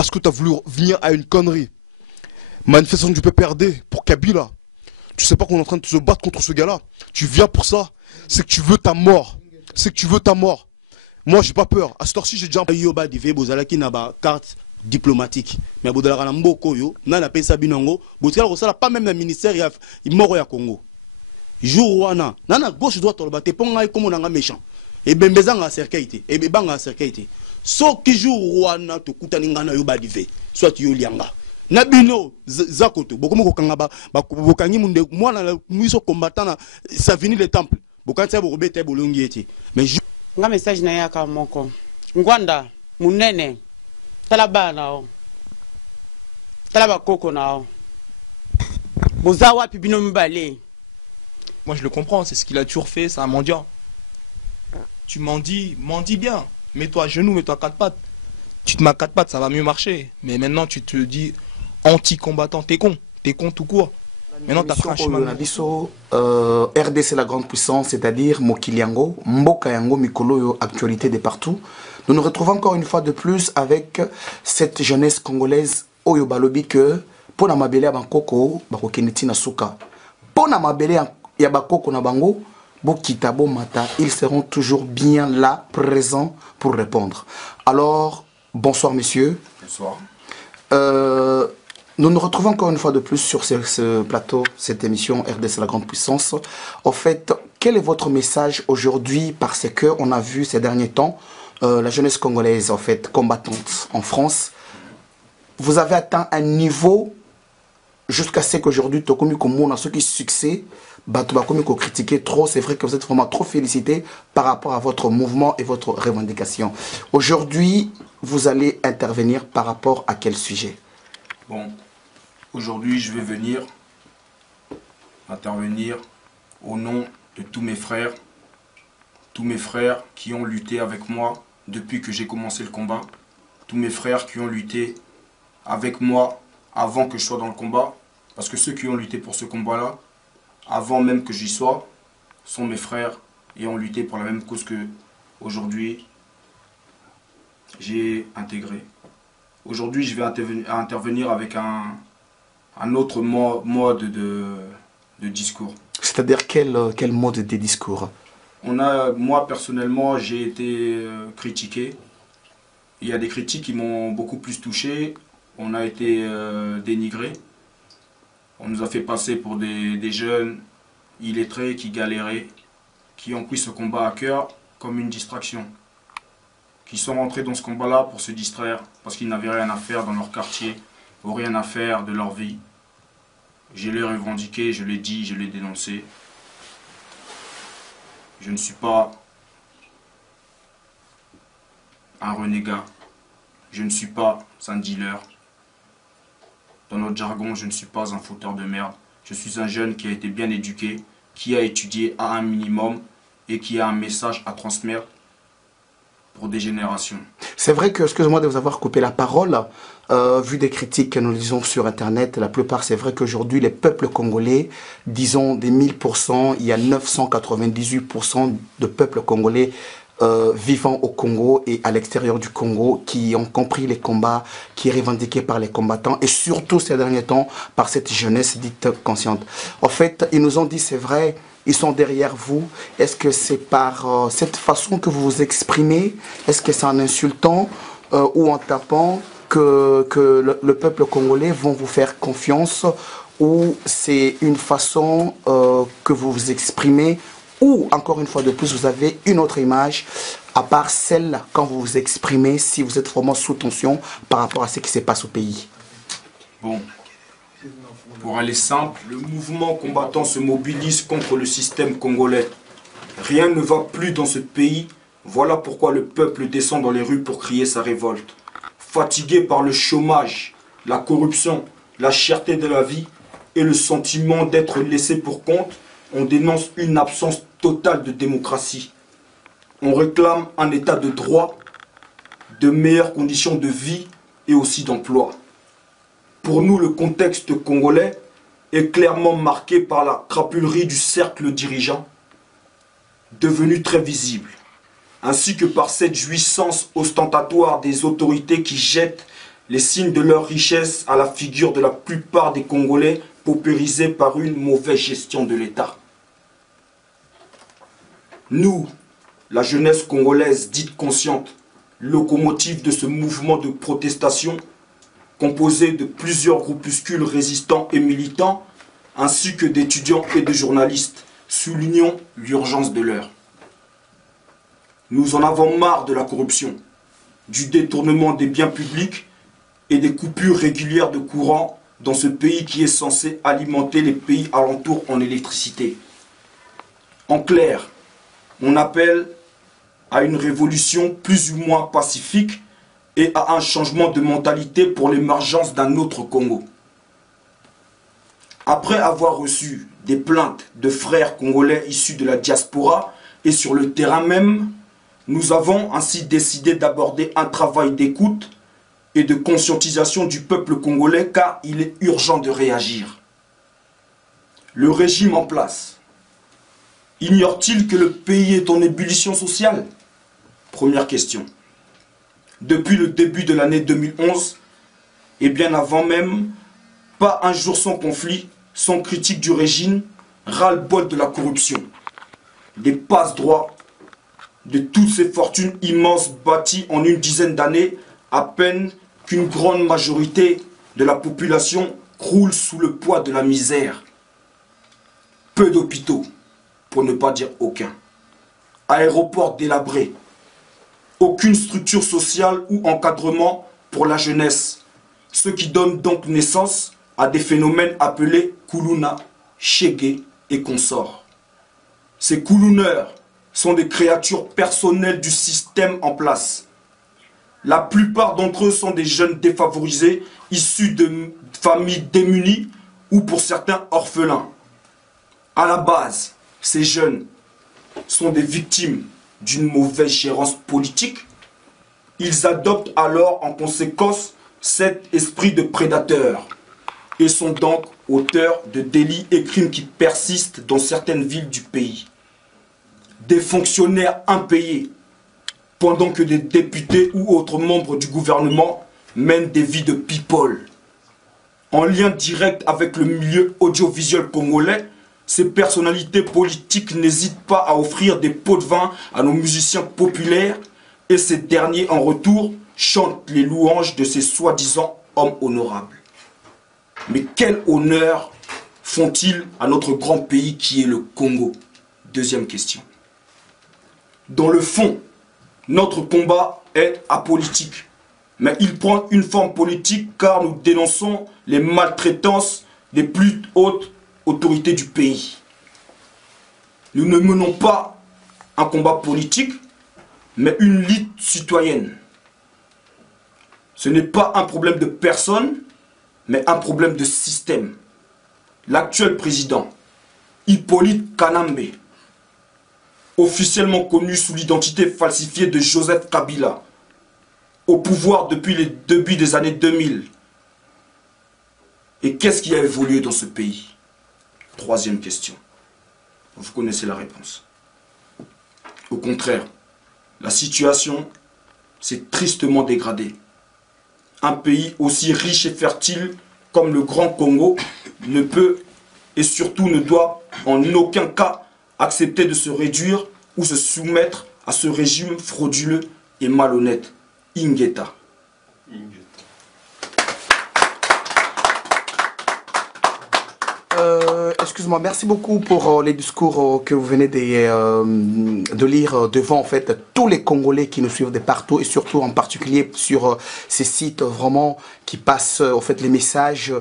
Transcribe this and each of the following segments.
parce que tu as voulu venir à une connerie. Manifestation du PPRD pour Kabila. Tu sais pas qu'on est en train de se battre contre ce gars-là. Tu viens pour ça. C'est que tu veux ta mort. C'est que tu veux ta mort. Moi, j'ai pas peur. À cette heure-ci, j'ai déjà... Yoba divé bozalaki na ba carte diplomatique. Mais bodala na mboko yo, na na pesa binango, botikala ko sala pas même na ministère ya moro ya Congo. Jour wana, na gauche droite toloba te ponga comme on nga méchant. Et bembezanga cercueil te, et bebanga cercueil te. So ki jour wana to kutani ngana yoba divé, soit yo lianga. Na bino zakoto, bokomo ko kanga ba bokangi munde mwana mwiso combattant na ça finit le temple. Bokantia bo robete bolongi ete. Mais nga message na yaka moko ngwanda munene talaba nao talaba koko nao boza wapi bino mbale. Moi je le comprends, c'est ce qu'il a toujours fait, c'est un mendiant. Tu mendis bien, mets-toi à genoux, mets-toi à quatre pattes. Tu te mets à quatre pattes, ça va mieux marcher. Mais maintenant tu te dis anti-combattant, t'es con tout court. Maintenant, tu as franchi RDC, la grande puissance, c'est-à-dire Mokiliango, Mboka Yango, Mikolo, actualité de partout. Nous nous retrouvons encore une fois de plus avec cette jeunesse congolaise, Oyo Balobi, que pour la mabele à Bangkoko, Barokeneti Nasuka. Pour la mabele à Bangkoko na Bango, Bokitabo Mata, ils seront toujours bien là, présents pour répondre. Alors, bonsoir messieurs. Bonsoir. Nous nous retrouvons encore une fois de plus sur ce plateau, cette émission RDC la grande puissance. En fait, quel est votre message aujourd'hui? Parce qu'on a vu ces derniers temps la jeunesse congolaise en fait combattante en France. Vous avez atteint un niveau jusqu'à ce qu'aujourd'hui, Tokomi Komo, ceux qui succès, Batobakomi ko critiquer trop. C'est vrai que vous êtes vraiment trop félicité par rapport à votre mouvement et votre revendication. Aujourd'hui, vous allez intervenir par rapport à quel sujet? Bon. Aujourd'hui, je vais venir intervenir au nom de tous mes frères qui ont lutté avec moi depuis que j'ai commencé le combat, tous mes frères qui ont lutté avec moi avant que je sois dans le combat, parce que ceux qui ont lutté pour ce combat-là, avant même que j'y sois, sont mes frères et ont lutté pour la même cause que aujourd'hui j'ai intégré. Aujourd'hui, je vais intervenir avec un autre mode de discours. C'est-à-dire quel mode de discours? Moi, personnellement, j'ai été critiqué. Il y a des critiques qui m'ont beaucoup plus touché. On a été dénigrés. On nous a fait passer pour des jeunes illettrés qui galéraient, qui ont pris ce combat à cœur comme une distraction. Qui sont rentrés dans ce combat-là pour se distraire, parce qu'ils n'avaient rien à faire dans leur quartier, ou rien à faire de leur vie. Je l'ai revendiqué, je l'ai dit, je l'ai dénoncé. Je ne suis pas un renégat, je ne suis pas un dealer. Dans notre jargon, je ne suis pas un fauteur de merde. Je suis un jeune qui a été bien éduqué, qui a étudié à un minimum et qui a un message à transmettre pour des générations. C'est vrai que, excusez-moi de vous avoir coupé la parole, vu des critiques que nous lisons sur Internet, la plupart, c'est vrai qu'aujourd'hui, les peuples congolais, disons des 1000%, il y a 998% de peuples congolais vivant au Congo et à l'extérieur du Congo qui ont compris les combats, qui est revendiqué par les combattants et surtout ces derniers temps par cette jeunesse dite consciente. En fait, ils nous ont dit, c'est vrai, ils sont derrière vous. Est-ce que c'est par cette façon que vous vous exprimez? Est-ce que c'est en insultant ou en tapant que le peuple congolais vont vous faire confiance? Ou c'est une façon que vous vous exprimez? Ou, encore une fois de plus, vous avez une autre image, à part celle quand vous vous exprimez, si vous êtes vraiment sous tension par rapport à ce qui se passe au pays? Bon, pour aller simple, le mouvement combattant se mobilise contre le système congolais. Rien ne va plus dans ce pays, voilà pourquoi le peuple descend dans les rues pour crier sa révolte. Fatigué par le chômage, la corruption, la cherté de la vie et le sentiment d'être laissé pour compte, on dénonce une absence totale de démocratie. On réclame un état de droit, de meilleures conditions de vie et aussi d'emploi. Pour nous, le contexte congolais est clairement marqué par la crapulerie du cercle dirigeant, devenu très visible, ainsi que par cette jouissance ostentatoire des autorités qui jettent les signes de leur richesse à la figure de la plupart des Congolais paupérisés par une mauvaise gestion de l'État. Nous, la jeunesse congolaise dite consciente, locomotive de ce mouvement de protestation, composé de plusieurs groupuscules résistants et militants, ainsi que d'étudiants et de journalistes, soulignons l'urgence de l'heure. Nous en avons marre de la corruption, du détournement des biens publics et des coupures régulières de courant dans ce pays qui est censé alimenter les pays alentours en électricité. En clair, on appelle à une révolution plus ou moins pacifique et à un changement de mentalité pour l'émergence d'un autre Congo. Après avoir reçu des plaintes de frères congolais issus de la diaspora et sur le terrain même, nous avons ainsi décidé d'aborder un travail d'écoute et de conscientisation du peuple congolais car il est urgent de réagir. Le régime en place ignore-t-il que le pays est en ébullition sociale? Première question. Depuis le début de l'année 2011, et bien avant même, pas un jour sans conflit, sans critique du régime, ras-le-bol de la corruption, des passe-droits, de toutes ces fortunes immenses bâties en une dizaine d'années, à peine qu'une grande majorité de la population croule sous le poids de la misère. Peu d'hôpitaux, pour ne pas dire aucun. Aéroports délabrés. Aucune structure sociale ou encadrement pour la jeunesse. Ce qui donne donc naissance à des phénomènes appelés Kuluna, Shege et consorts. Ces Kuluneurs sont des créatures personnelles du système en place. La plupart d'entre eux sont des jeunes défavorisés, issus de familles démunies ou pour certains orphelins. À la base, ces jeunes sont des victimes d'une mauvaise gérance politique. Ils adoptent alors en conséquence cet esprit de prédateur et sont donc auteurs de délits et crimes qui persistent dans certaines villes du pays. Des fonctionnaires impayés, pendant que des députés ou autres membres du gouvernement mènent des vies de people. En lien direct avec le milieu audiovisuel congolais, ces personnalités politiques n'hésitent pas à offrir des pots de vin à nos musiciens populaires et ces derniers en retour chantent les louanges de ces soi-disant hommes honorables. Mais quel honneur font-ils à notre grand pays qui est le Congo? Deuxième question. Dans le fond, notre combat est apolitique, mais il prend une forme politique car nous dénonçons les maltraitances des plus hautes autorités du pays. Nous ne menons pas un combat politique, mais une lutte citoyenne. Ce n'est pas un problème de personne, mais un problème de système. L'actuel président, Hippolyte Kanambe, officiellement connu sous l'identité falsifiée de Joseph Kabila, au pouvoir depuis les débuts des années 2000. Et qu'est-ce qui a évolué dans ce pays? Troisième question. Vous connaissez la réponse. Au contraire, la situation s'est tristement dégradée. Un pays aussi riche et fertile comme le Grand Congo ne peut et surtout ne doit en aucun cas accepter de se réduire ou se soumettre à ce régime frauduleux et malhonnête. Ingeta. Excuse-moi, merci beaucoup pour les discours que vous venez de lire devant en fait tous les Congolais qui nous suivent de partout et surtout en particulier sur ces sites vraiment qui passent en fait les messages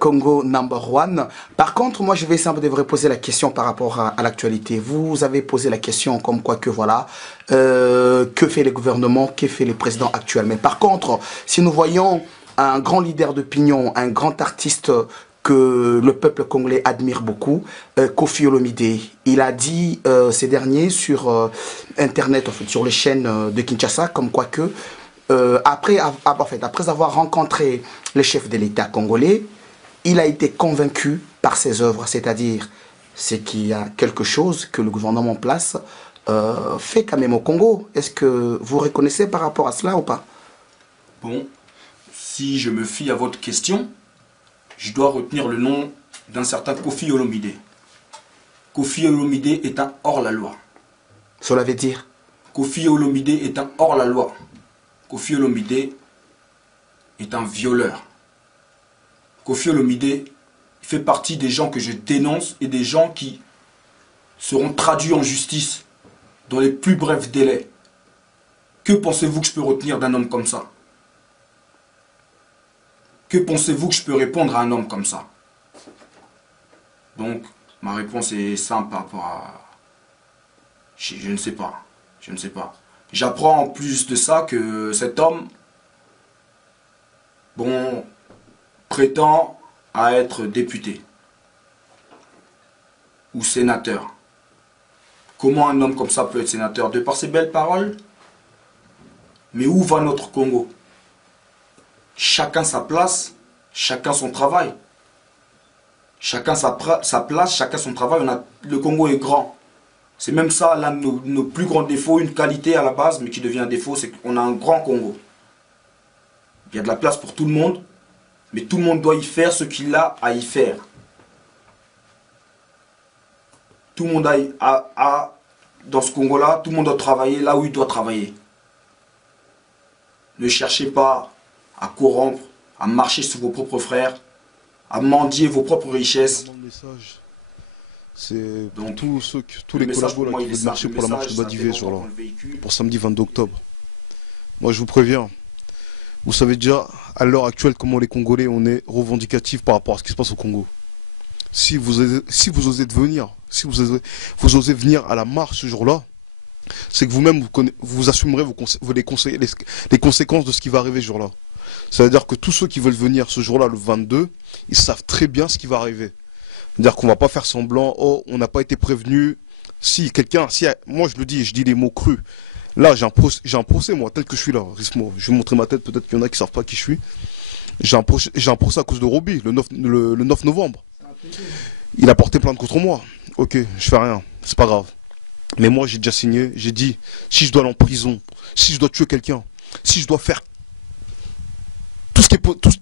Congo number one. Par contre, moi je vais simplement vous poser la question par rapport à l'actualité. Vous avez posé la question comme quoi que voilà, que fait le gouvernement, que fait le président actuel. Mais par contre, si nous voyons un grand leader d'opinion, un grand artiste que le peuple congolais admire beaucoup, Koffi Olomide. Il a dit ces derniers sur Internet, en fait, sur les chaînes de Kinshasa, comme quoi que, après avoir rencontré les chefs de l'État congolais, il a été convaincu par ses œuvres, c'est-à-dire c'est qu'il y a quelque chose que le gouvernement en place fait quand même au Congo. Est-ce que vous reconnaissez par rapport à cela ou pas? Bon, Si je me fie à votre question, je dois retenir le nom d'un certain Kofi Olomide. Kofi Olomide est un hors-la-loi. Cela veut dire? Kofi Olomide est un hors-la-loi. Kofi Olomide est un violeur. Kofi Olomide fait partie des gens que je dénonce et des gens qui seront traduits en justice dans les plus brefs délais. Que pensez-vous que je peux retenir d'un homme comme ça? Que pensez-vous que je peux répondre à un homme comme ça? Donc, ma réponse est simple par rapport à... Je ne sais pas. Je ne sais pas. J'apprends en plus de ça que cet homme, bon, prétend à être député ou sénateur. Comment un homme comme ça peut être sénateur? De par ses belles paroles? Mais où va notre Congo? Chacun sa place, chacun son travail. Chacun sa place, chacun son travail. Le Congo est grand. C'est même ça l'un de nos plus grands défauts, une qualité à la base, mais qui devient un défaut, c'est qu'on a un grand Congo. Il y a de la place pour tout le monde, mais tout le monde doit y faire ce qu'il a à y faire. Tout le monde dans ce Congo-là, tout le monde doit travailler là où il doit travailler. Ne cherchez pas à corrompre, à marcher sur vos propres frères, à mendier vos propres richesses. C'est donc tous les collaborateurs qui veulent marcher pour la marche de Badivé ce jour-là, pour samedi 22 octobre. Moi je vous préviens, vous savez déjà à l'heure actuelle comment les Congolais on est revendicatifs par rapport à ce qui se passe au Congo. Si vous osez venir à la marche ce jour-là, c'est que vous-même vous assumerez les conséquences de ce qui va arriver ce jour-là. C'est-à-dire que tous ceux qui veulent venir ce jour-là, le 22, ils savent très bien ce qui va arriver. C'est-à-dire qu'on ne va pas faire semblant, oh, on n'a pas été prévenu. Si moi je le dis, je dis les mots crus. Là, j'ai un procès, moi, tel que je suis là. Rismo, je vais montrer ma tête, peut-être qu'il y en a qui ne savent pas qui je suis. J'ai un procès à cause de Roby, le 9 novembre. Il a porté plainte contre moi. Ok, je fais rien, c'est pas grave. Mais moi, j'ai déjà signé, j'ai dit, si je dois aller en prison, si je dois tuer quelqu'un, si je dois faire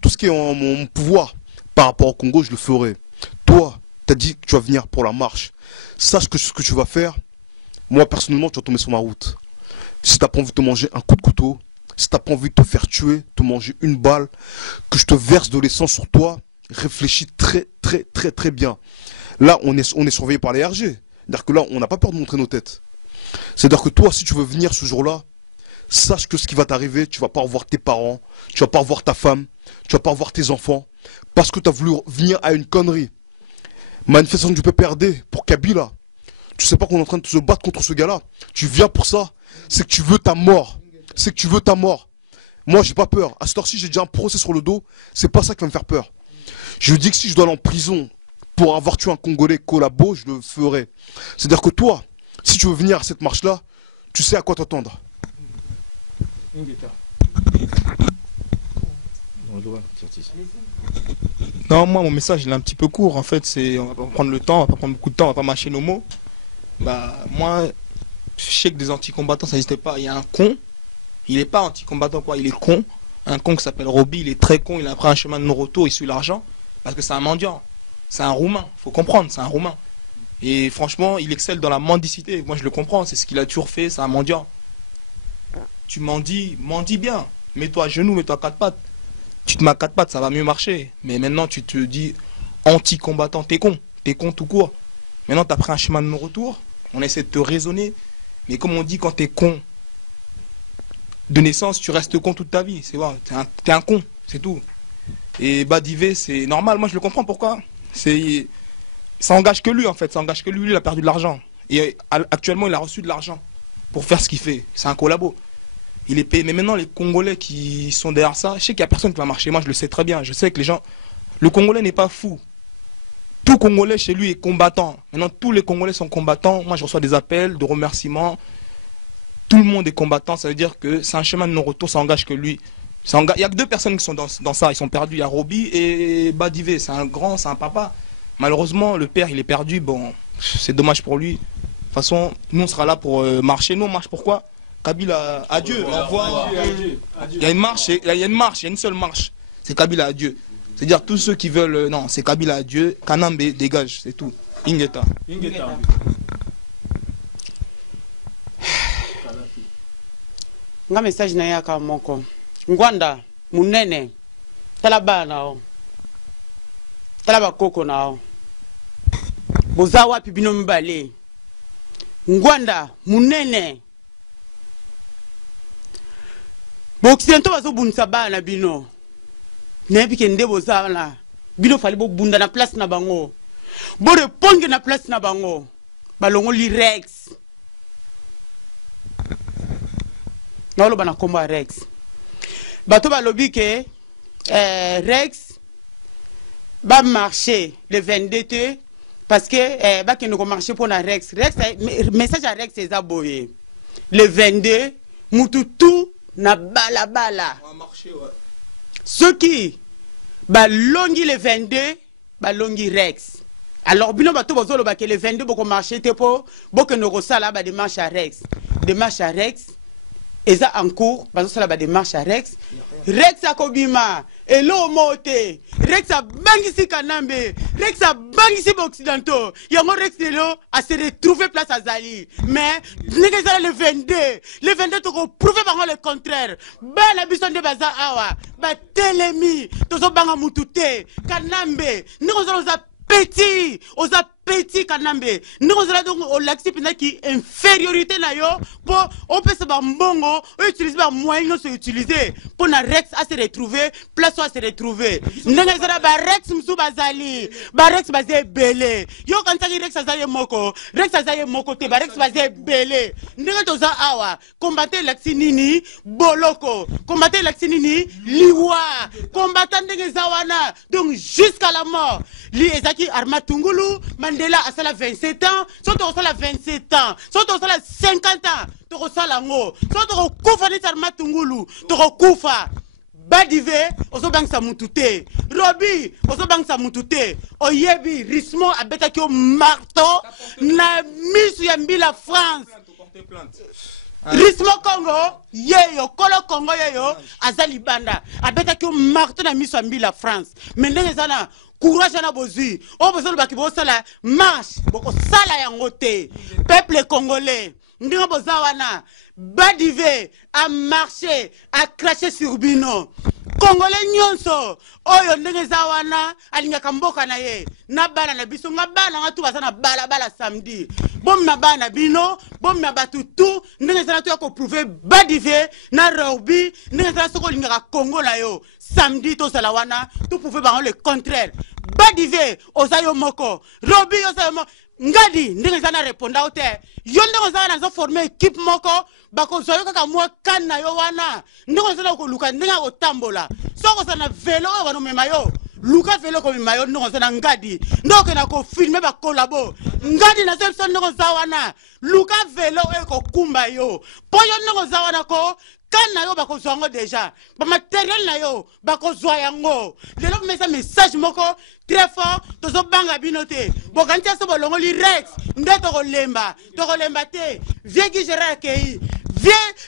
tout ce qui est en mon pouvoir par rapport au Congo, je le ferai. Toi, tu as dit que tu vas venir pour la marche. Sache que ce que tu vas faire, moi personnellement, tu vas tomber sur ma route. Si tu n'as pas envie de te manger un coup de couteau, si tu n'as pas envie de te faire tuer, te manger une balle, que je te verse de l'essence sur toi, réfléchis très bien. Là, on est surveillé par les RG. C'est-à-dire que là, on n'a pas peur de montrer nos têtes. C'est-à-dire que toi, si tu veux venir ce jour-là, sache que ce qui va t'arriver, tu vas pas revoir tes parents, tu vas pas revoir ta femme, tu vas pas revoir tes enfants, parce que tu as voulu venir à une connerie. Manifestation du PPRD pour Kabila. Tu sais pas qu'on est en train de se battre contre ce gars-là. Tu viens pour ça. C'est que tu veux ta mort. C'est que tu veux ta mort. Moi, j'ai pas peur. À cette heure-ci, j'ai déjà un procès sur le dos. C'est pas ça qui va me faire peur. Je dis que si je dois aller en prison pour avoir tué un Congolais collabo, je le ferai. C'est-à-dire que toi, si tu veux venir à cette marche-là, tu sais à quoi t'attendre. Non, moi, mon message, il est un petit peu court. En fait, c'est, on va pas prendre le temps, on va pas prendre beaucoup de temps, on va pas mâcher nos mots. Bah, moi, je sais que des anti-combattants, ça n'existait pas. Il y a un con, il est pas anti-combattant, quoi, il est con. Un con qui s'appelle Roby, il est très con, il a pris un chemin de non-retour, il suit l'argent, parce que c'est un mendiant. C'est un Roumain, faut comprendre, c'est un Roumain. Et franchement, il excelle dans la mendicité. Moi, je le comprends, c'est ce qu'il a toujours fait, c'est un mendiant. Tu mendis bien. Mets-toi à genoux, mets-toi à quatre pattes. Tu te mets à quatre pattes, ça va mieux marcher. Mais maintenant, tu te dis anti-combattant, t'es con tout court. Maintenant, tu as pris un chemin de non-retour, on essaie de te raisonner. Mais comme on dit, quand t'es con de naissance, tu restes con toute ta vie. C'est vrai, t'es un con, c'est tout. Et Badivé, c'est normal, moi je le comprends pourquoi. Ça engage que lui en fait, ça engage que lui, il a perdu de l'argent. Et actuellement, il a reçu de l'argent pour faire ce qu'il fait. C'est un collabo. Il est payé. Mais maintenant, les Congolais qui sont derrière ça, je sais qu'il n'y a personne qui va marcher. Moi, je le sais très bien. Je sais que les gens... Le Congolais n'est pas fou. Tout Congolais chez lui est combattant. Maintenant, tous les Congolais sont combattants. Moi, je reçois des appels de remerciements. Tout le monde est combattant. Ça veut dire que c'est un chemin de non-retour. Ça engage que lui. Il n'y a que deux personnes qui sont dans ça. Ils sont perdus. Il y a Roby et Badivé. C'est un grand, c'est un papa. Malheureusement, le père, il est perdu. Bon, c'est dommage pour lui. De toute façon, nous, on sera là pour marcher. Nous, on marche pourquoi? Kabila, adieu, au revoir. Il y a une marche, il y a une seule marche. c'est Kabila à Dieu. C'est-à-dire tous ceux qui veulent, non, c'est Kabila à Dieu, Kanambe dégage, c'est tout. Ingeta. Nga message na yaka moko. Ngwanda, munene, talabana o. Talaba koko na o. Boza wapi bino mbale. Ngwanda, munene. Occidentaux bazo bunsa bana bino. Nebi kende boza na. Bino fali bo bunda na place na bango. Bo reponge na place na bango. Balongo li Rex. Non, le combat Rex. Bato ba lobby que Rex va marcher le 22 parce que va que nous marcher pour la Rex. Rex message à Rex c'est aboyé. Le 22 mututu na bala. On va marcher ouais. Ceux qui ba longi le 22 ba longi Rex. Alors bino bato bozolo ba que le 22 boko marcher te po boko no rosala ba démarche à Rex. Démarche à Rex. Et ça en cours, parce que ça va démarche à Rex. Rex a kobima, et l'eau mote. Rex a bangisi Kanambe, Rex a bangisi Occidentaux. Yango Rex de l'eau a se retrouvé place à Zali. Mais, le 22, le 22, tu peux prouver par le contraire. Ben la bison de Baza Awa, ba telemi, tozo banga mutute, Kanambe, nous allons petit, aux appétits Kanambe. Nous allons donc au l'accepter qui infériorité na yo pour on peut se bongo utiliser par moyen se utiliser pour na Rex à se retrouver place à se retrouver. N'enga zara ba Rex msu bazali, ba Rex bazé belé. Yo quand ça Rex azaye moko te ba Rex bazé belé. N'enga toza awa combattre l'accinini boloko, combattre l'accinini liwa, combattant n'enga zawana donc jusqu'à la mort. Li ezaki Armatungulu Mandela a sala 27 ans, soit on sala 27 ans, soit on sala 50 ans, tu sala ngo, soit on kufa ni Armatungulu, tu kufa. Badive, oso bang sa mutute. Robi, oso bang sa mutute. Oyebi, Rismo abeta ki o marto na misu ya mbila France. Rismo Congo, yeyo, Kolo Congo yeyo, azali banda. Abeta ki o marto na misu ya mbila France. Mendenge zana. Courage na bozi. On besoin de bakibo sala marche. Boko sala yangote. Peuple congolais. Ndingo bozawana. Badive a marché, a craché sur Bino. Congolais nyonso. Oyo ndenge zawana. Alinga kamboka na ye. Na bala na biso. Nga bala nga tu basana bala samedi. Bom na bala na Bino. Bom na batutu. Ndenge zana tu yako prouver. Badive na Robi. Ndenge zana soko linga Congo na yo. Samedi to salawana. Tu pouvais parler le contraire. Badive osayo moko. Robi osayo moko. Ngadi ndenge zana reponda ote. Yonde ozana zo former équipe moko. Bako zoyo kaka mwa kana yo wana. Ndenge zana ko luka ndenge ko tambola. Soko sana velo wano memayo. Luka velo ko memayo ndenge zana ngadi. Ndoko na ko filmer ba collabo. Ngadi na sepson ndenge zawana. Luka velo ko kumba yo. Poyo ndenge zawana ko kana yo bako zongo déjà. Ba matériel na yo bako zoyango. Lelo mesa message moko très fort tozo banga binote. Bokantia so bolongo li Rex. Ndeto ko lemba te. Vieux Gérard Kei.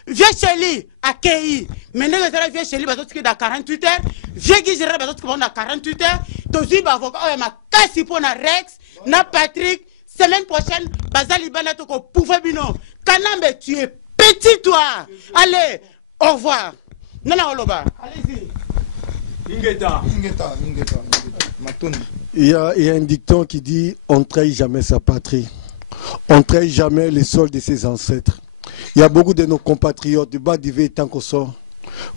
Vieux Chéli Akei. Maintenant que vieux Chéli bazo tiki da 48 heures. Vieux Gérard bazo tiki da 48 heures. Tozi ba avocat o ma kasi pour na Rex, na Patrick. Semaine prochaine, Bazali Bana toko pouvoir bino. Kanambe tu es petit toi. Allez, au revoir. Nana Oloba. Allez-y. Ingeta. Il y a un dicton qui dit on ne trahit jamais sa patrie. On ne trahit jamais les sols de ses ancêtres. Il y a beaucoup de nos compatriotes du Badive tant qu'on sort.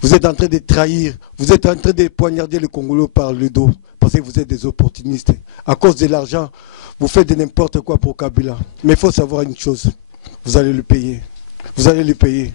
Vous êtes en train de trahir, vous êtes en train de poignarder le Congolais par le dos parce que vous êtes des opportunistes. À cause de l'argent, vous faites de n'importe quoi pour Kabila. Mais il faut savoir une chose, vous allez le payer. Vous allez le payer.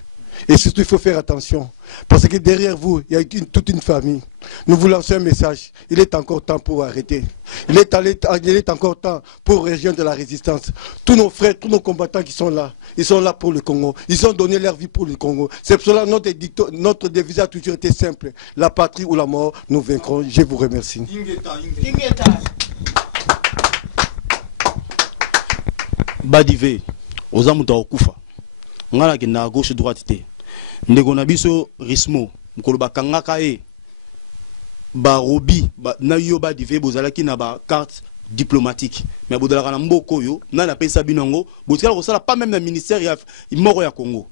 Et surtout, il faut faire attention. Parce que derrière vous, il y a toute une famille. Nous vous lançons un message. Il est encore temps pour arrêter. Il est encore temps pour rejoindre la résistance. Tous nos frères, tous nos combattants qui sont là, ils sont là pour le Congo. Ils ont donné leur vie pour le Congo. C'est pour cela que notre devise a toujours été simple. La patrie ou la mort, nous vaincrons. Je vous remercie. Badive, ozamuta okufa. Ngala ki na gauche droite te. Ndeko na biso Rismo, mkolo bakangaka e. barobi na yo badive bozalaki na ba carte diplomatique mais bodalaka na mboko yo na pesa binongo botikala kosala pas même na ministère ya moko ya Congo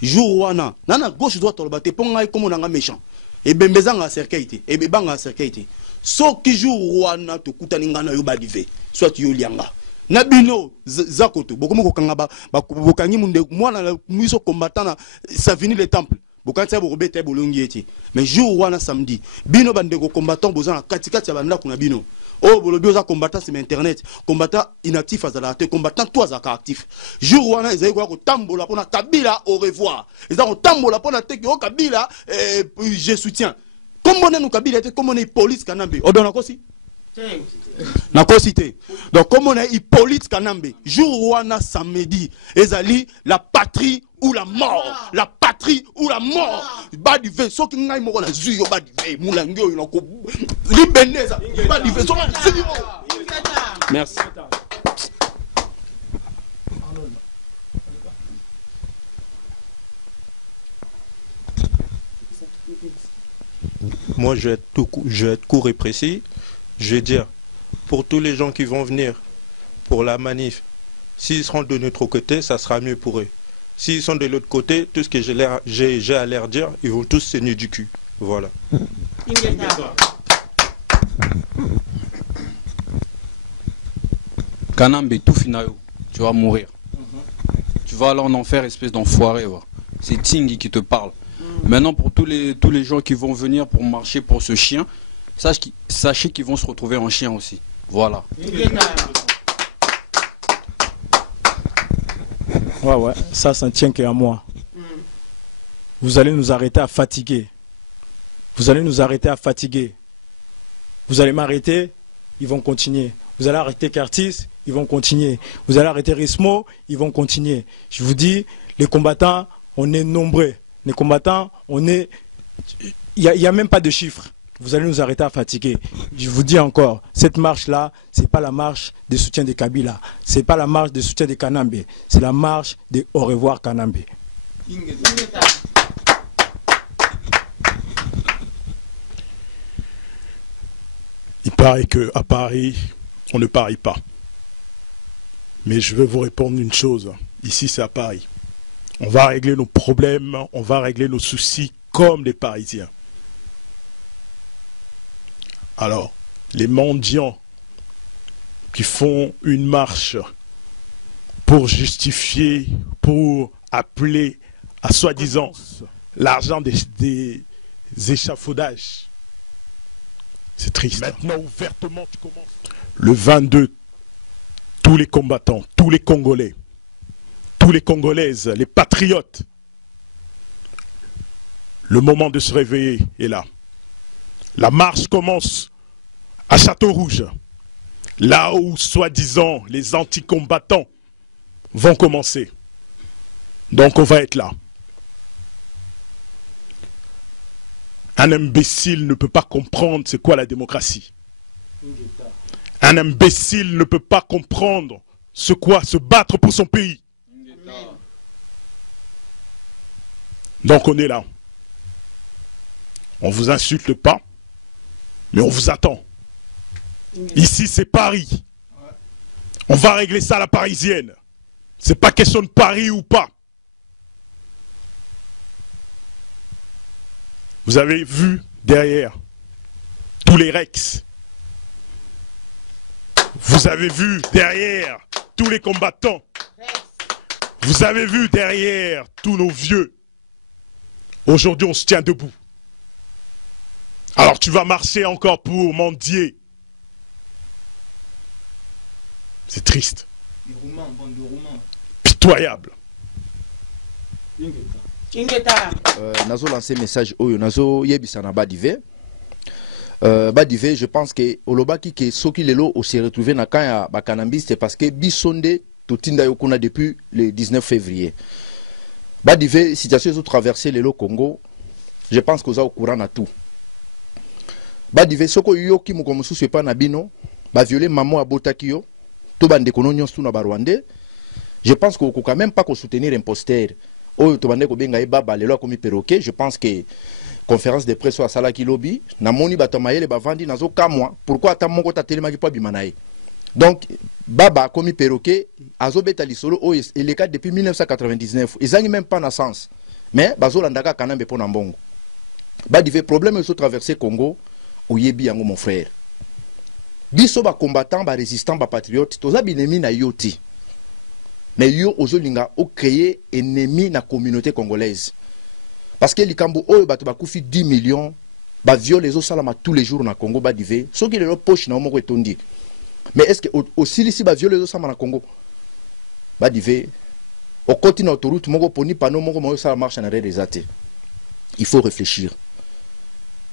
jour wana na gauche droite toloba te ponga comme on nga méchant et bembezanga cercueil te et bebanga cercueil te soki jour wana to kutani ngana yo badive soit yo lianga na bino zakoto bokomo kokanga ba bokangi munde mwana miso combattant na Savini le temple bokanza borobete bolongi eti mais jour wana samedi bino bandeko combattant bozana katikati ya banda kuna bino oh bolobi oza combattant sur internet combattant inactif azala te combattant toi azaka actif jour wana ezali ko tambola pona Kabila au revoir ezali ko tambola pona teki o Kabila je soutiens comme on nous Kabila était comme on est police Kanambe odona kosi na cité. Donc comme on est Hippolyte Kanambe, jour wana samedi, ezali la patrie ou la mort, la patrie ou la mort. Badive, so ki ngai moko na zuyo badive, mulangyo yonako libeneza, badive so na zuyo. Merci. Moi, je vais être court et précis. Je vais dire, pour tous les gens qui vont venir pour la manif, s'ils seront de notre côté, ça sera mieux pour eux. S'ils sont de l'autre côté, tout ce que j'ai à leur dire, ils vont tous saigner du cul. Voilà. Kanambe, tout finayo, tu vas mourir. Tu vas aller en enfer, espèce d'enfoiré. C'est Tingy qui te parle. Maintenant, pour tous les gens qui vont venir pour marcher pour ce chien, sachez qu'ils vont se retrouver en chien aussi. Voilà. Ouais, ça ne tient qu'à moi. Vous allez nous arrêter à fatiguer. Vous allez nous arrêter à fatiguer. Vous allez m'arrêter, ils vont continuer. Vous allez arrêter Curtis, ils vont continuer. Vous allez arrêter Rismo, ils vont continuer. Je vous dis, les combattants, on est nombreux. Les combattants, on est... Il n'y a même pas de chiffres. Vous allez nous arrêter à fatiguer. Je vous dis encore, cette marche-là, ce n'est pas la marche de soutien de Kabila. Ce n'est pas la marche de soutien de Kanambe. C'est la marche de au revoir Kanambe. Il paraît qu'à Paris, on ne parie pas. Mais je veux vous répondre une chose. Ici, c'est à Paris. On va régler nos problèmes, on va régler nos soucis comme les Parisiens. Alors, les mendiants qui font une marche pour justifier, pour appeler à soi-disant l'argent des échafaudages, c'est triste. Maintenant, ouvertement, tu commences. Le 22, tous les combattants, tous les Congolais, tous les Congolaises, les patriotes, le moment de se réveiller est là. La marche commence à Château-Rouge, là où, soi-disant, les anti-combattants vont commencer. Donc on va être là. Un imbécile ne peut pas comprendre c'est quoi la démocratie. Un imbécile ne peut pas comprendre ce quoi se battre pour son pays. Donc on est là. On ne vous insulte pas, mais on vous attend. Ici, c'est Paris. On va régler ça à la parisienne. C'est pas question de Paris ou pas. Vous avez vu derrière tous les Rex. Vous avez vu derrière tous les combattants. Vous avez vu derrière tous nos vieux. Aujourd'hui, on se tient debout. Alors tu vas marcher encore pour mendier. C'est triste. Pitoyable. Nazo lancé message oyo nazo yebisana Badive. Badive, je pense que olobaki que soki lelo o se retrouver na kan ya bakanambi c'est parce que bisonde totinda yokuna depuis le 19 février. Badive, situation zo traverser lelo Congo, je pense que vous êtes au courant na tout. Badive soko yoki mukomusu se pa na bino, ba violer maman abotaki yo, to bande kono nyonso na ba Rwandais. Je pense que vous quand même pas ko soutenir imposteur. Oyo to bande ko benga e baba lelo komi perroquet, je pense que conférence de presse à Salaki Lobby, na moni batomayele bavandi nazo kamwa, pourquoi ata moko ta telema ki pa bimanaye. Donc baba komi perroquet azo beta lisolo o et les cas depuis 1999, ils ont même pas na sens. Mais bazo landaka kanambe pona mbongo. Ba dive problème ils ont traversé Congo, oyebi yango mon frère. Biso ba combattant, ba résistant, ba patriote, toza binemi na yoti. Mais yo ozolinga o créer ennemi na communauté congolaise. Parce que likambo oyo bato bakufi 10 millions, ba viole les salama tous les jours na Congo ba dive, so ki le poche na moko etondi. Mais est-ce que aussi ici ba viole les salama na Congo? Ba dive au côté na autoroute moko poni pano moko mo sala marche na réalisate. Il faut réfléchir.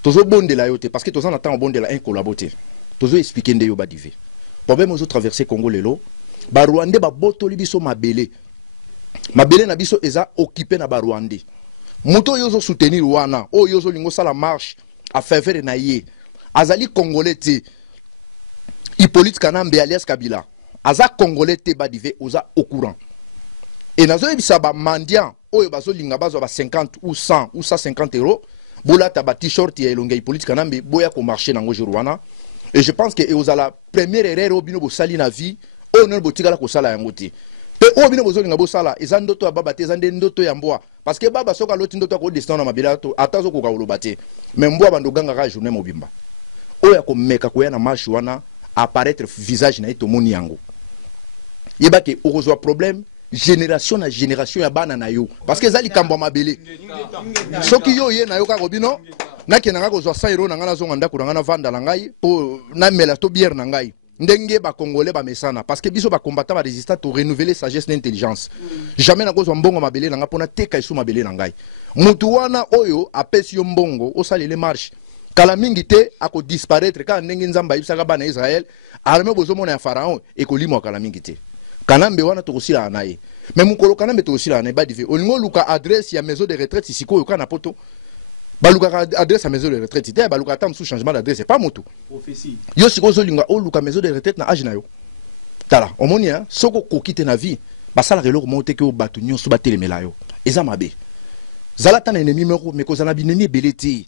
Tozo bonde la yote parce que tozo na temps bonde la un collaborer. Tozo expliquer nde yo ba dive. Problème ozo traverser Congo lelo. Ba Rwandais ba botoli biso mabele. Mabele na biso eza occupé na ba Rwandais. Muto yozo soutenir wana, o yozo lingo sala marche a faveur na ye. Azali congolais te. Hippolyte Kanambe alias Kabila. Aza congolais te ba dive oza au courant. Et nazo ebisa ba mandian oyo bazo linga bazo ba 50 ou 100 ou 150 euros. Bola ta ba t-shirt ya elonga Hippolyte Kanambe boya ko marcher nango Rwanda. Et je pense que oza la première erreur obino bo sali na vie. O non botikala ko sala yango te. Pe o bino bozo linga bo sala eza ndoto ya baba te eza ndoto ya mbwa parce que baba soka loti ndoto ko destin na mabila to atazo ko kaoloba te. Mais mbwa bando ganga ka journée mobimba. O ya ko meka ko ya na marche wana apparaître visage na etomoni yango. Yeba ke okozwa problème génération na génération ya bana na yo parce que zali kambo mabele. Soki yo ye na yo ka robino na kenanga ko zo 100 euros na ngana zo nganda kuranga na vanda la ngai po na mela to bière na ngai. Ndenge ba congolais ba mesana parce que biso ba combattant ba résistant to renouveler sagesse d'intelligence. Jamais na kozwa mbongo mabele na nga pona teka isu mabele na ngai. Mutu wana oyo apesi yo mbongo osalele marche. Kala mingi te ako disparaître ka ndenge nzamba yibisaka bana Israël armée bozo mona ya pharaon e ko limwa kala mingi te. Kanambe wana to kosila naye. Mais mukolo kanambe to kosila na ba dive olingo luka adresse ya maison de retraite siko yo kana poto. Baluka adresse à maison de retraite ité baluka tam sous changement d'adresse c'est pas moto prophétie yo siko zolinga o luka maison de retraite na age na yo tala omoni hein soko kokite na vie basala relo monte ke o batu nyonso batelemela yo eza mabe zala tan ennemi meko mais kozana binemi beleti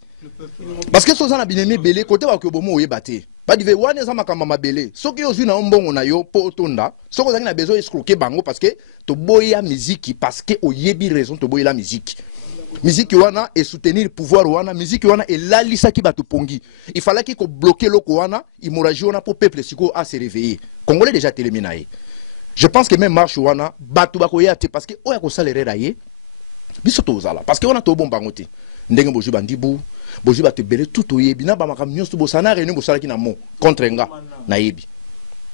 parce que sozana binemi belé côté ba ko bomo oyebate ba dive wana eza makamba mabele soki yo zwi na mbongo na yo po otonda soko zaki na besoin escroquer bango parce que to boya musique parce que oyebi raison to boya la musique. Musique wana et soutenir le pouvoir wana, musique wana et la lisa qui batu pongi. Il fallait qu'il bloque le wana, hémorragie wana pour peuple siko à se réveiller. Congolais déjà téléminaé. Je pense que même marche wana batu bakoya te parce que oya ko salaire raye. Biso to zala parce que wana to bomba ngote. Ndenge boju bandibu, boju batu belé tout oyebi na ba makam nyonso bo sana réunion bo sala ki na mo contre nga na yebi.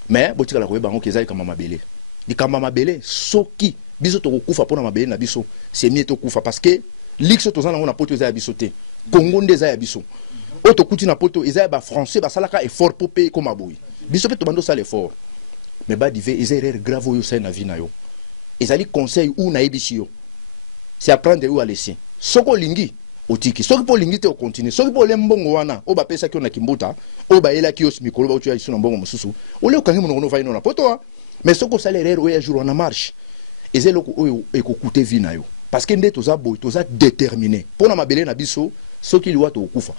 Mais botika la ko bango kezai kama mabele. Di kama mabele soki biso to kufa pona mabele na biso, c'est mieux to kufa parce que l'Ix tozana on a poto za bisoté Congo ndeza ya biso oto kuti na poto eza ba français ba salaka effort pour payer comme aboui biso pe to bando sala effort mais ba dive eza erreur grave yo sa na vie na yo ezali conseil ou na ebisi yo c'est apprendre ou à laisser soko lingi otiki soki po lingi te o continuer soki po le mbongo wana o ba pesa ki on na kimbuta o ba ela ki os mikolo ba otu ya isu na mbongo mususu o le okangi mono va ino na poto mais soko sala erreur o ya jour na marche ezelo ko o ekokute vie na yo. Parce que nous sommes déterminés. Pour nous mabele na biso, ceux qui doivent au kufa.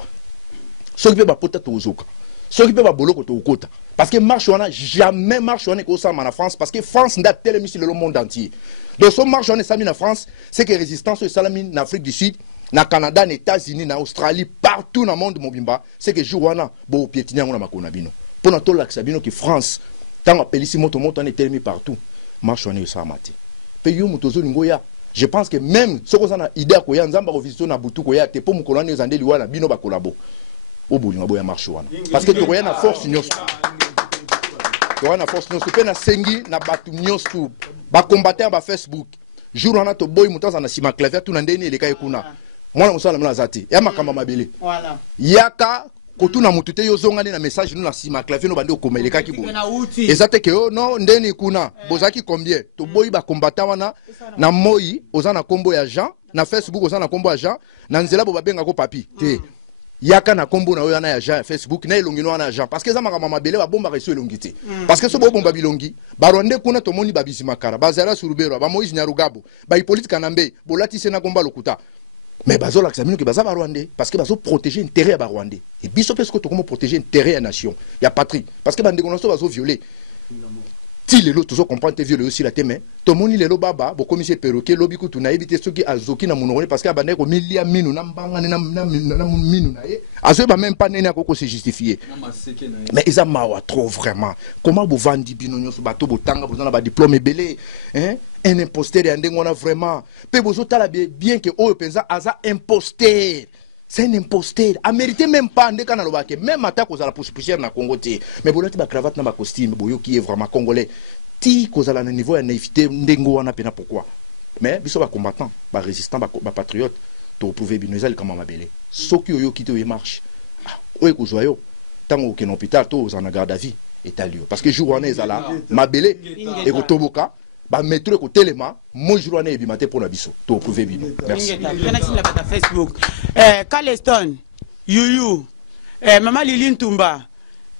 Ceux qui peuvent pota to zoka. Ceux qui peuvent boloko to kota. Parce que marche on a jamais marche on est au en France parce que France n'a tellement mis le monde entier. Donc ce marche on est sami en France, c'est que résistance au salami en Afrique du Sud, na Canada, en États-Unis, en Australie, partout dans le monde mobimba, c'est que jour on a beau piétiner on a makona bino. Pour notre l'axe bino que France, tant appelé si moto on est tellement partout. Marche on est au samati. Pays motozo ngoya. Je pense que même si on a idée qu'on y a nzamba visiter na butu koya te pour mu kolani zande liwana bino ba kolabo o bolinga boya marche wana parce que to koya na force nyonso to wana force nyonso pe na sengi na batu nyonso ba combattre ba Facebook jour wana to boy mutanza na sima clavier tout na ndeni eleka ekuna mwana musala mla zati ya makamba mabele voilà yaka kotuna mutute yo zongane na message nous na sima clavier no bande okomeleka ki bo ezate ke oh non ndeni kuna bozaki combien to boy ba combattant wana na moi ozana kombo ya Jean na Facebook ozana kombo ya Jean na nzela bo babenga ko papi te yaka na kombo na yo na ya Jean Facebook na elongino wana Jean parce que za makama mabele ba bomba reso elongite parce que so bo bomba bilongi ba ronde kuna to moni babisi makara bazara surubero ba Moïse Nyarugabo ba Hippolyte Kanambe bolati sena komba lokuta Mais bazo l'examine que baza ba Rwandais parce que bazo protéger intérêt à ba Rwandais. Et biso parce que comment protéger intérêt à nation. Il y a patrie parce que bande konaso bazo violer. Si les autres comprennent violer aussi la teme. To moni lelo baba bo commissaire perroquet lobi kutu na ebité soki azoki na monongone parce que bande ko milia minu na mbanga na minu na ye. Azo ba même pas nena ko se justifier. Mais ils ont mawa trop vraiment. Comment vous vendez binonyo so bato botanga bozana ba diplôme belé hein? Un imposteur et un dengona vraiment. Pe bozo tala bien que o penza aza imposteur. C'est un imposteur. A mérité même pas ndeka na lobake même attaque aux la poussière na Congo té. Mais bolati ba cravate na ba costume boyo qui est vraiment congolais. Ti kozala na niveau ya naïveté ndengo wana pena pourquoi. Mais biso ba combattant, ba résistant, ba patriote, to prouver binoisal comme mabele. Soki oyo kité o marche. O ekozwa yo. Tango ke l'hôpital to za na garde à vie etalio parce que jour wana ezala mabele et ko toboka ba mettre ko telema mo jour wana ebimate pour na biso to prouver bino. Merci. Facebook Caleston Yuyu Mama Lili Tumba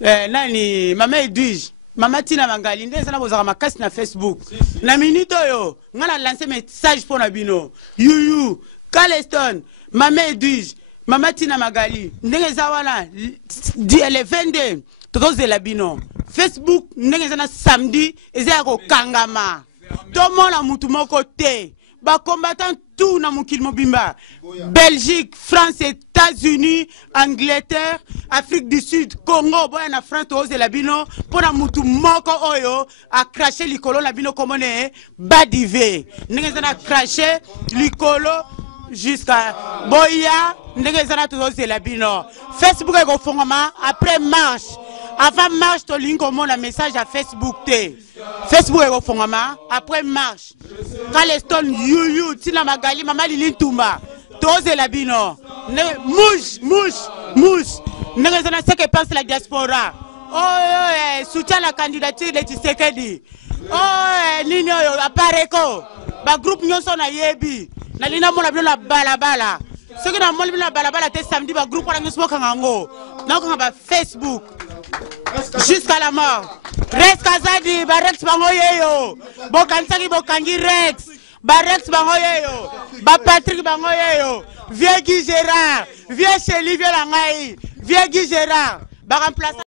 nani Mama Edwige Mama Tina Mangali nde sana bozaka makasi na Facebook na minute oyo ngana lancer message pour na bino Yuyu Caleston Mama Edwige Mama Tina Magali ndenge za wana le 22 tozozela bino Facebook ndenge za na samedi eza ko kangama to mona mutu moko te ba combattant tout na mukili mobimba Belgique, France, États-Unis, Angleterre, Afrique du Sud, Congo, boya na France tozozela bino pona mutu moko oyo a cracher likolo na bino komone badive ndenge za na cracher likolo jusqu'à Boya ndenge za na tozozela bino Facebook eko fongama après marche. Avant marche, tu link un message à Facebook. Facebook est au fond, après marche. Caleston, Yuyu, Tina Magali, Mama Lili Tumba. Tose la bino. Mouche. Ne raisonnez pas ce que pense la diaspora. Oh, soutient la candidature de Tshisekedi. Oh, Nino, Apareko. Ba groupe Nyonso na Yebi. Na Lina Mona Bila Balabala. Ce qui n'a pas la balabala, c'est samedi, ba groupe Nyonso Kangango. Donc, on va Facebook. Jusqu'à la mort. Rex Kazadi, Barex Bangoyeyo. Bokansaki Bokangi Rex. Barex Bangoyeyo. Patrick Bangoyeyo. Vieux Guy Gérard. Vieux Chéli, vieux Langaï. Vieux Guy Gérard. Ba remplaçant.